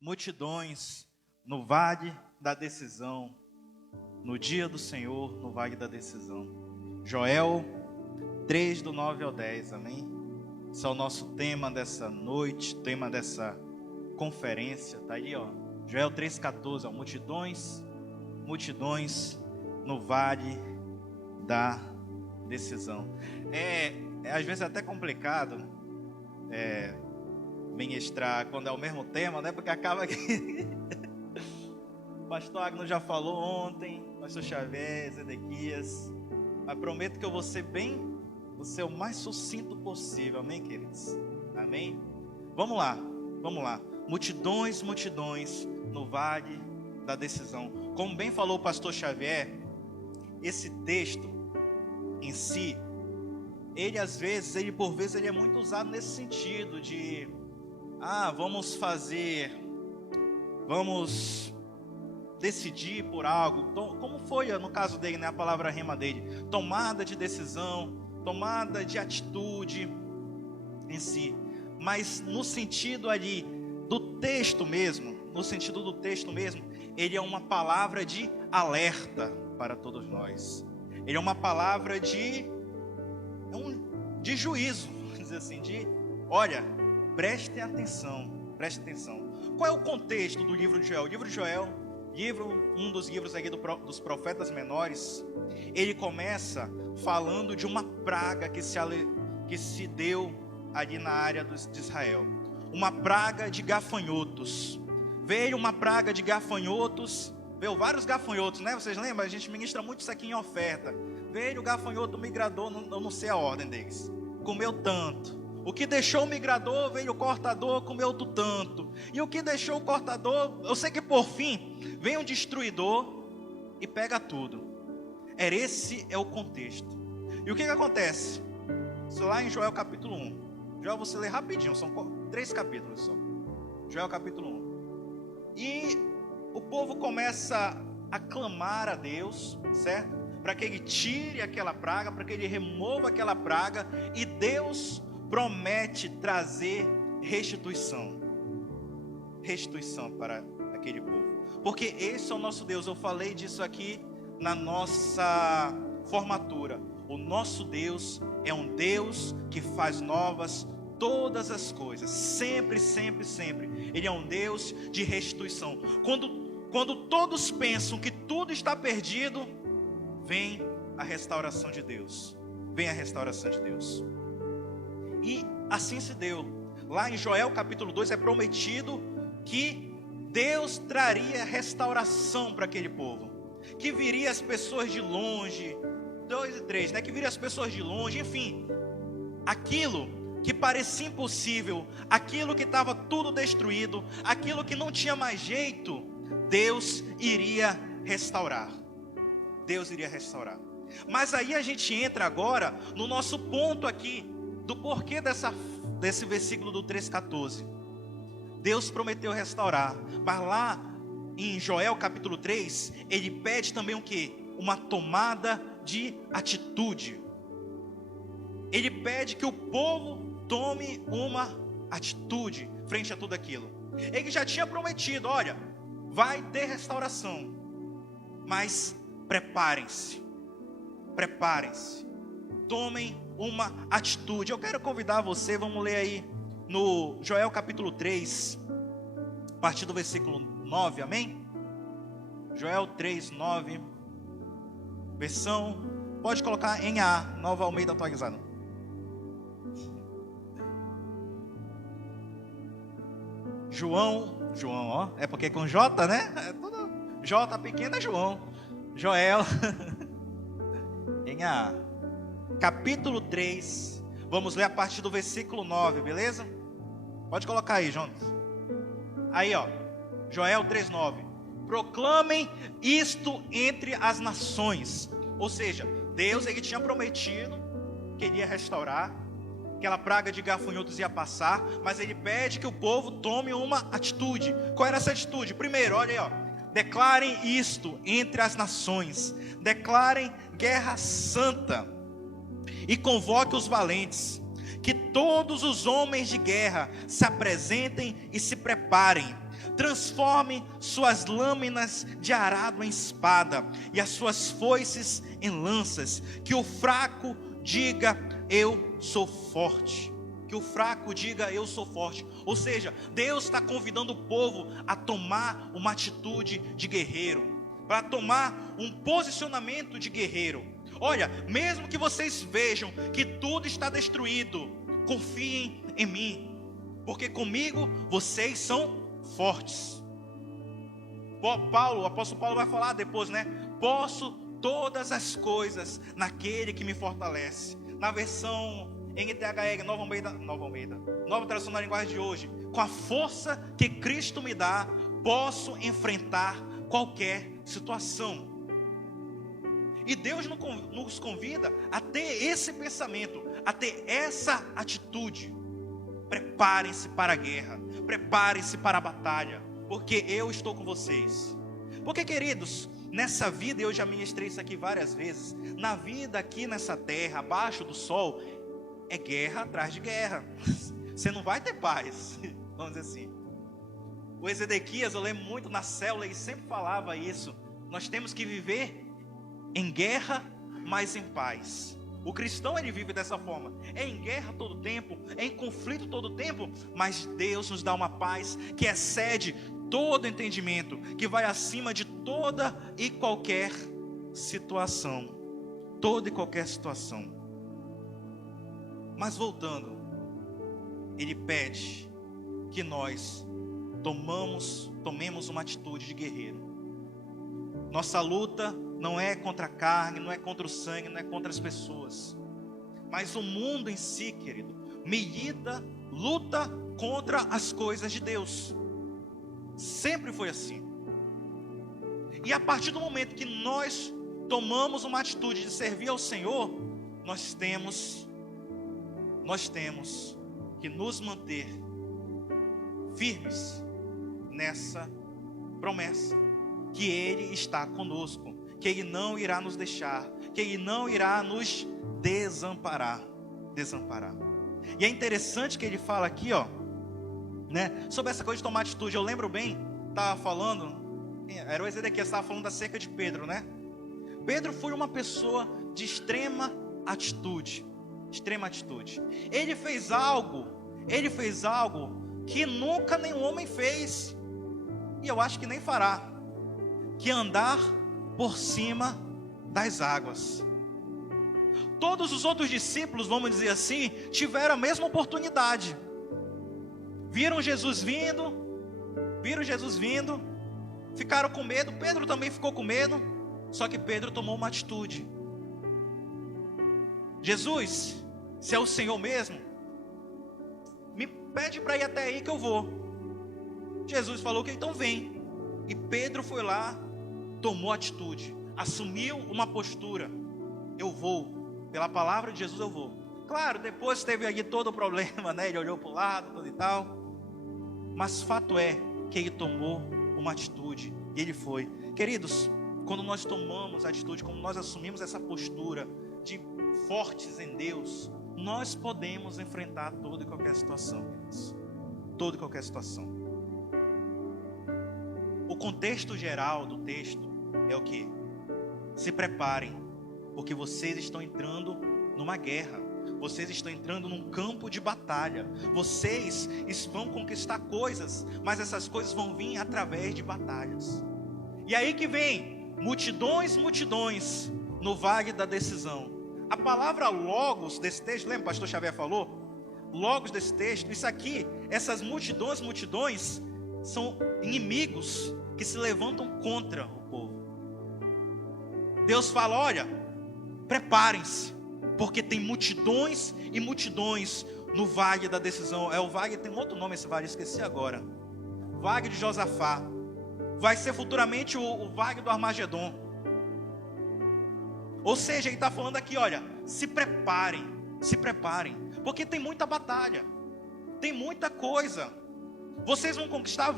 multidões no vale da decisão, no dia do Senhor, no vale da decisão. Joel 3, do 9 ao 10, amém? Esse é o nosso tema dessa noite, tema dessa conferência, tá aí, ó. Joel 3,14, ó, multidões no vale da decisão. Às vezes é até complicado ministrar quando é o mesmo tema, né? Porque acaba que o pastor Agno já falou ontem, pastor Xavier, Zedequias, mas prometo que eu vou ser o mais sucinto possível, amém, queridos? Amém? Vamos lá. Multidões no vale da decisão. Como bem falou o pastor Xavier, esse texto em si, por vezes ele é muito usado nesse sentido de vamos decidir por algo. Como foi no caso dele, né, a palavra rema dele, tomada de decisão, tomada de atitude em si. Mas no sentido ali do texto mesmo, ele é uma palavra de alerta para todos nós. Ele é uma palavra de juízo, vamos dizer assim, olha, preste atenção. Qual é o contexto do livro de Joel? O livro de Joel, um dos livros aqui dos profetas menores, ele começa falando de uma praga que se deu ali na área de Israel. Uma praga de gafanhotos. Veio uma praga de gafanhotos, veio vários gafanhotos, né? Vocês lembram? A gente ministra muito isso aqui em oferta. Veio o gafanhoto, o migrador, eu não sei a ordem deles, comeu tanto. O que deixou o migrador, veio o cortador, comeu do tanto. E o que deixou o cortador, eu sei que por fim, vem um destruidor e pega tudo. Esse é o contexto. E o que acontece? Isso lá em Joel capítulo 1. Joel, você lê rapidinho, são 3 capítulos só. Joel capítulo 1. E o povo começa a clamar a Deus, certo? Para que ele tire aquela praga, para que ele remova aquela praga. E Deus promete trazer restituição para aquele povo, porque esse é o nosso Deus. Eu falei disso aqui na nossa formatura. O nosso Deus é um Deus que faz novas todas as coisas, sempre. Ele é um Deus de restituição. Quando todos pensam que tudo está perdido, vem a restauração de Deus. E assim se deu. Lá em Joel capítulo 2 é prometido que Deus traria restauração para aquele povo. Que viria as pessoas de longe, 2 e 3, né? Que viria as pessoas de longe, enfim. Aquilo que parecia impossível, aquilo que estava tudo destruído, aquilo que não tinha mais jeito, Deus iria restaurar. Mas aí a gente entra agora no nosso ponto aqui, do porquê desse versículo do 3,14. Deus prometeu restaurar, mas lá em Joel capítulo 3, ele pede também o quê? Uma tomada de atitude. Ele pede que o povo tome uma atitude frente a tudo aquilo. Ele já tinha prometido, olha, vai ter restauração, mas preparem-se, tomem uma atitude. Eu quero convidar você, vamos ler aí no Joel capítulo 3, a partir do versículo 9, amém? Joel 3, 9, versão, pode colocar em Nova Almeida atualizada. João, ó, é porque com J, né? É tudo J pequeno é João. Joel, em capítulo 3, vamos ler a partir do versículo 9, beleza? Pode colocar aí, Jonas. Aí, ó, Joel 3:9. Proclamem isto entre as nações. Ou seja, Deus, ele tinha prometido que iria restaurar, aquela praga de gafanhotos ia passar, mas ele pede que o povo tome uma atitude. Qual era essa atitude? Primeiro, olha aí, ó, declarem isto entre as nações, declarem guerra santa e convoque os valentes, que todos os homens de guerra se apresentem e se preparem. Transforme suas lâminas de arado em espada e as suas foices em lanças. Que o fraco diga: eu sou forte. Que o fraco diga: eu sou forte. Ou seja, Deus está convidando o povo a tomar uma atitude de guerreiro, para tomar um posicionamento de guerreiro. Olha, mesmo que vocês vejam que tudo está destruído, confiem em mim, porque comigo vocês são fortes. O apóstolo Paulo vai falar depois, né? Posso todas as coisas naquele que me fortalece. Na versão NTHR, Nova Tradução na Linguagem de Hoje: com a força que Cristo me dá, posso enfrentar qualquer situação. E Deus nos convida a ter esse pensamento, a ter essa atitude. Preparem-se para a guerra, preparem-se para a batalha, porque eu estou com vocês. Porque, queridos, nessa vida, eu já ministrei isso aqui várias vezes, na vida aqui nessa terra, abaixo do sol, é guerra atrás de guerra. Você não vai ter paz, vamos dizer assim. O Ezequias, eu lembro muito na célula, ele sempre falava isso: nós temos que viver em guerra, mas em paz. O cristão, ele vive dessa forma, é em guerra todo tempo, é em conflito todo tempo, mas Deus nos dá uma paz que excede todo entendimento, que vai acima de toda e qualquer situação. Toda e qualquer situação. Mas voltando, ele pede que nós tomemos uma atitude de guerreiro. Nossa luta não é contra a carne, não é contra o sangue, não é contra as pessoas, mas o mundo em si, querido, luta contra as coisas de Deus. Sempre foi assim. E a partir do momento que nós tomamos uma atitude de servir ao Senhor, nós temos que nos manter firmes nessa promessa, que Ele está conosco, que Ele não irá nos deixar, que Ele não irá nos desamparar. E é interessante que ele fala aqui, ó, né, sobre essa coisa de tomar atitude. Eu lembro bem, estava falando, era o Ezequias, estava falando acerca de Pedro, né? Pedro foi uma pessoa de extrema atitude. Ele fez algo que nunca nenhum homem fez, e eu acho que nem fará, que andar por cima das águas. Todos os outros discípulos, vamos dizer assim, tiveram a mesma oportunidade. Viram Jesus vindo, ficaram com medo. Pedro também ficou com medo, só que Pedro tomou uma atitude. Jesus, se é o Senhor mesmo, me pede para ir até aí que eu vou. Jesus falou que então vem. E Pedro foi lá, tomou atitude, assumiu uma postura: eu vou, pela palavra de Jesus eu vou. Claro, depois teve aí todo o problema, né? Ele olhou para o lado, tudo e tal. Mas fato é que ele tomou uma atitude e ele foi. Queridos, quando nós tomamos a atitude, quando nós assumimos essa postura de fortes em Deus, nós podemos enfrentar toda e qualquer situação, queridos. Toda e qualquer situação. O contexto geral do texto é o que? Se preparem, porque vocês estão entrando numa guerra. Vocês estão entrando num campo de batalha. Vocês vão conquistar coisas, mas essas coisas vão vir através de batalhas. E aí que vem multidões no vale da decisão. A palavra logos desse texto, lembra o pastor Xavier falou? Logos desse texto, isso aqui, essas multidões são inimigos que se levantam contra o povo. Deus fala: olha, preparem-se, porque tem multidões e multidões no vale da decisão. É o vale, tem outro nome esse vale, esqueci agora. Vale de Josafá. Vai ser futuramente o vale do Armagedon. Ou seja, ele está falando aqui, olha, se preparem, porque tem muita batalha, tem muita coisa. Vocês vão conquistar,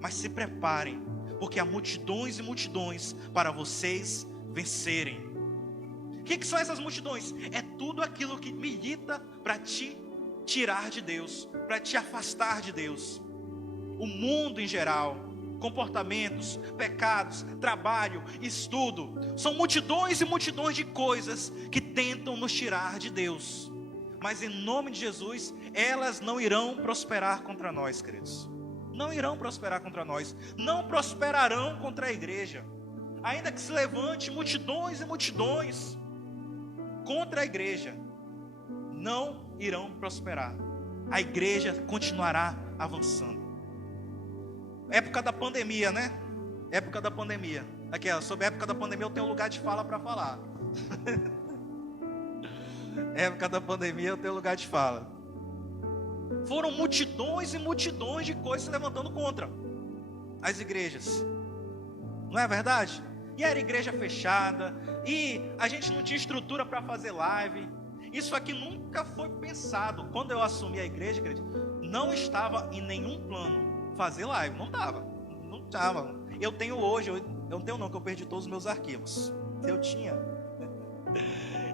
mas se preparem, porque há multidões e multidões para vocês vencerem. que são essas multidões? É tudo aquilo que milita para te tirar de Deus, para te afastar de Deus. O mundo em geral, comportamentos, pecados, trabalho, estudo, são multidões e multidões de coisas que tentam nos tirar de Deus. Mas em nome de Jesus, elas não irão prosperar contra nós, queridos. Não irão prosperar contra nós, não prosperarão contra a igreja. Ainda que se levante multidões e multidões contra a igreja, não irão prosperar. A igreja continuará avançando. Época da pandemia, né? Época da pandemia. Aqui, ó, sobre a época da pandemia eu tenho um lugar de fala para falar. Época da pandemia eu tenho um lugar de fala. Foram multidões e multidões de coisas se levantando contra as igrejas. Não é verdade? E era igreja fechada, e a gente não tinha estrutura para fazer live. Isso aqui nunca foi pensado. Quando eu assumi a igreja, não estava em nenhum plano fazer live. Não estava. Eu tenho hoje, eu não tenho não, que eu perdi todos os meus arquivos.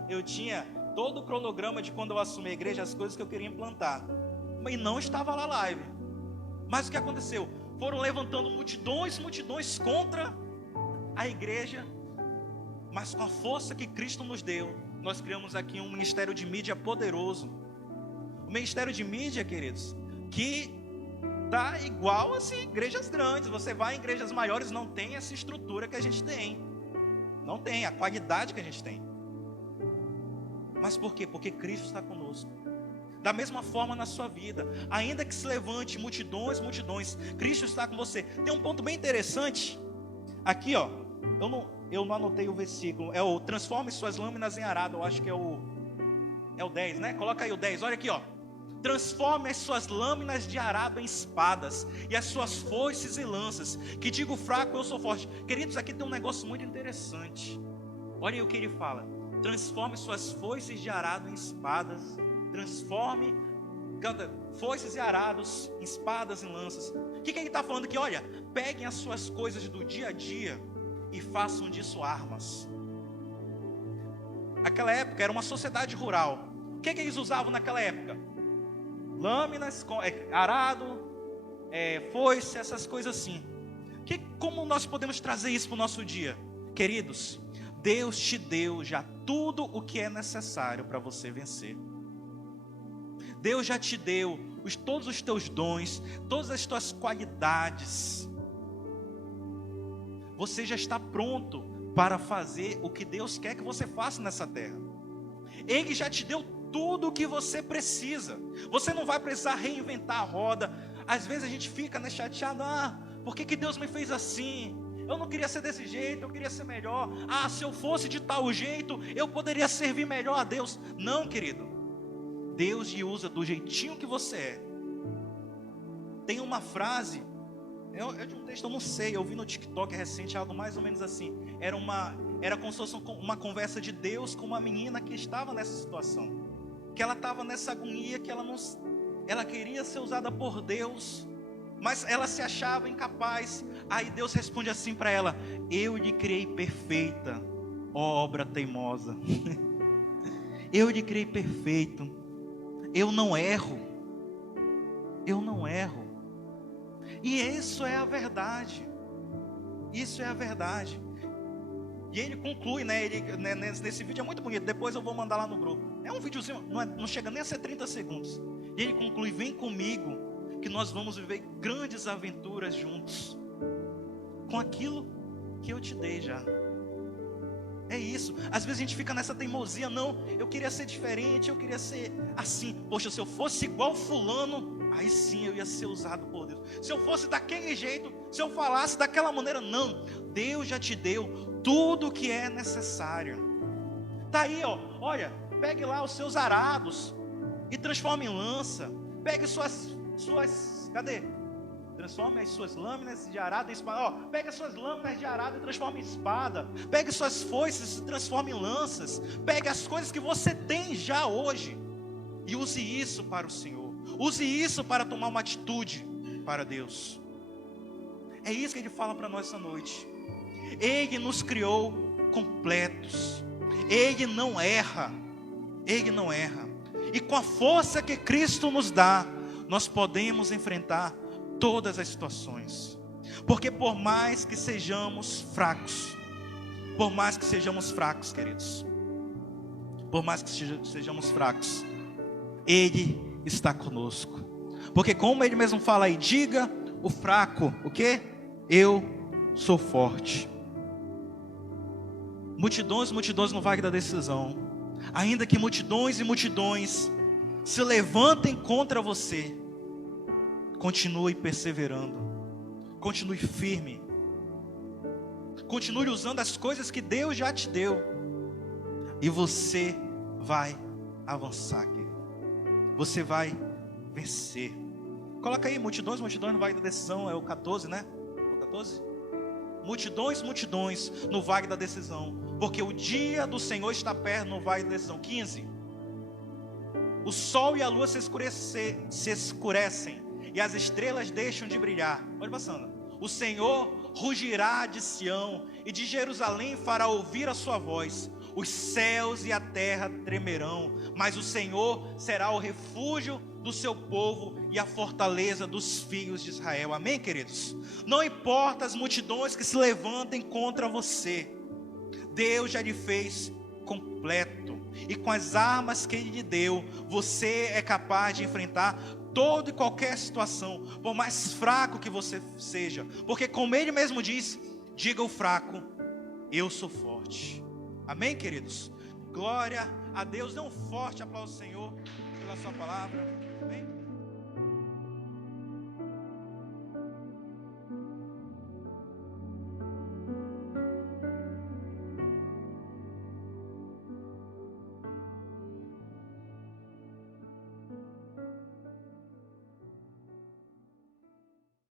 Eu tinha todo o cronograma de quando eu assumi a igreja, as coisas que eu queria implantar. Mas não estava lá live. Mas o que aconteceu? Foram levantando multidões contra a igreja, mas com a força que Cristo nos deu, nós criamos aqui um ministério de mídia poderoso. O ministério de mídia, queridos, que tá igual assim, igrejas grandes. Você vai em igrejas maiores, não tem essa estrutura que a gente tem. Não tem a qualidade que a gente tem. Mas por quê? Porque Cristo está conosco. Da mesma forma na sua vida, ainda que se levante multidões, Cristo está com você. Tem um ponto bem interessante aqui, ó. Eu não anotei o versículo. É o transforme suas lâminas em arado. Eu acho que é o 10, né? Coloca aí o 10. Olha aqui, ó. Transforme as suas lâminas de arado em espadas, e as suas foices em lanças. Que digo fraco, eu sou forte. Queridos, aqui tem um negócio muito interessante. Olha aí o que ele fala. Transforme suas foices de arado em espadas. Transforme foices e arados em espadas e lanças. O que ele está falando aqui? Olha, peguem as suas coisas do dia a dia e façam disso armas. Aquela época era uma sociedade rural. O que eles usavam naquela época? Lâminas, arado, foice, essas coisas assim. Como nós podemos trazer isso para o nosso dia? Queridos, Deus te deu já tudo o que é necessário para você vencer. Deus já te deu todos os teus dons, todas as tuas qualidades. Você já está pronto para fazer o que Deus quer que você faça nessa terra. Ele já te deu tudo o que você precisa. Você não vai precisar reinventar a roda. Às vezes a gente fica chateado. Por que Deus me fez assim? Eu não queria ser desse jeito, eu queria ser melhor. Se eu fosse de tal jeito, eu poderia servir melhor a Deus. Não, querido. Deus te usa do jeitinho que você é. Tem uma frase, é de um texto, eu não sei, eu vi no TikTok recente, algo mais ou menos assim. Era como se fosse uma conversa de Deus com uma menina que estava nessa situação. Que ela estava nessa agonia, que ela queria ser usada por Deus, mas ela se achava incapaz. Aí Deus responde assim para ela: eu lhe criei perfeita, ó obra teimosa. Eu lhe criei perfeito. Eu não erro. Eu não erro. E isso é a verdade. Isso é a verdade. E ele conclui, né? Nesse vídeo é muito bonito. Depois eu vou mandar lá no grupo. É um videozinho, não chega nem a ser 30 segundos. E ele conclui: vem comigo, que nós vamos viver grandes aventuras juntos, com aquilo que eu te dei já. É isso. Às vezes a gente fica nessa teimosia. Não, eu queria ser diferente, eu queria ser assim. Poxa, se eu fosse igual fulano, aí sim eu ia ser usado por Deus. Se eu fosse daquele jeito, se eu falasse daquela maneira. Não, Deus já te deu tudo o que é necessário. Tá aí, ó. Olha, pegue lá os seus arados e transforme em lança. Pegue suas cadê? Transforme as suas lâminas de arado em espada. Pegue as suas lâminas de arado e transforme em espada. Pegue suas foices e transforme em lanças. Pegue as coisas que você tem já hoje e use isso para o Senhor. Use isso para tomar uma atitude para Deus. É isso que Ele fala para nós essa noite. Ele nos criou completos. Ele não erra. Ele não erra. E com a força que Cristo nos dá, nós podemos enfrentar todas as situações. Porque por mais que sejamos fracos, queridos, por mais que sejamos fracos, Ele está conosco. Porque como Ele mesmo fala aí, diga o fraco, o quê? Eu sou forte. Multidões no vale da decisão. Ainda que multidões e multidões se levantem contra você, continue perseverando, continue firme, continue usando as coisas que Deus já te deu, e você vai avançar, querido. Você vai vencer. Coloca aí, multidões no vale da decisão, é o 14, né? O 14? Multidões no vale da decisão, porque o dia do Senhor está perto no vale da decisão. 15. O sol e a lua se escurecem, e as estrelas deixam de brilhar. Olha passando. O Senhor rugirá de Sião, e de Jerusalém fará ouvir a sua voz. Os céus e a terra tremerão, mas o Senhor será o refúgio do seu povo e a fortaleza dos filhos de Israel. Amém, queridos? Não importa as multidões que se levantem contra você, Deus já lhe fez completo, e com as armas que Ele lhe deu, você é capaz de enfrentar toda e qualquer situação, por mais fraco que você seja, porque como Ele mesmo diz, diga ao fraco, eu sou forte. Amém, queridos? Glória a Deus. Dê um forte aplauso ao Senhor pela sua palavra.